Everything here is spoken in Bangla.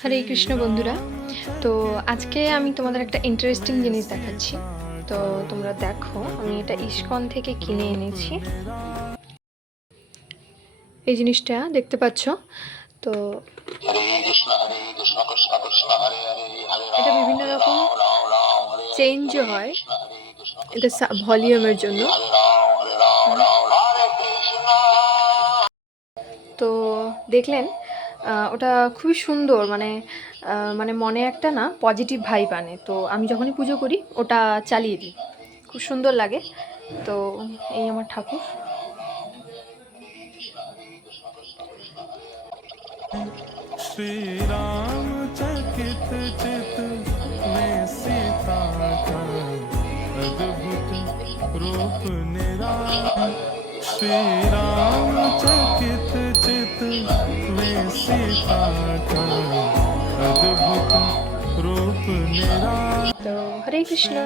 হরে কৃষ্ণ বন্ধুরা। তো আজকে আমি তোমাদের একটা ইন্টারেস্টিং জিনিস দেখাচ্ছি। তো তোমরা দেখো, আমি এটা ইস্কন থেকে কিনে এনেছি। এই জিনিসটা দেখতে পাচ্ছ। তো এটা বিভিন্ন রকম চেঞ্জও হয়, এটা ভলিউমের জন্য। তো দেখলেন, ওটা খুবই সুন্দর, মানে মানে মনে একটা না পজিটিভ ভাইব আনে। তো আমি যখনই পুজো করি ওটা চালিয়ে দিই, খুব সুন্দর লাগে। তো এই আমার ঠাকুর। श्री राम चकित चित में सीता का अद्भुत रूप निराला। श्री राम चकित चित में सीता का अद्भुत रूप निराला। তো হরে কৃষ্ণ।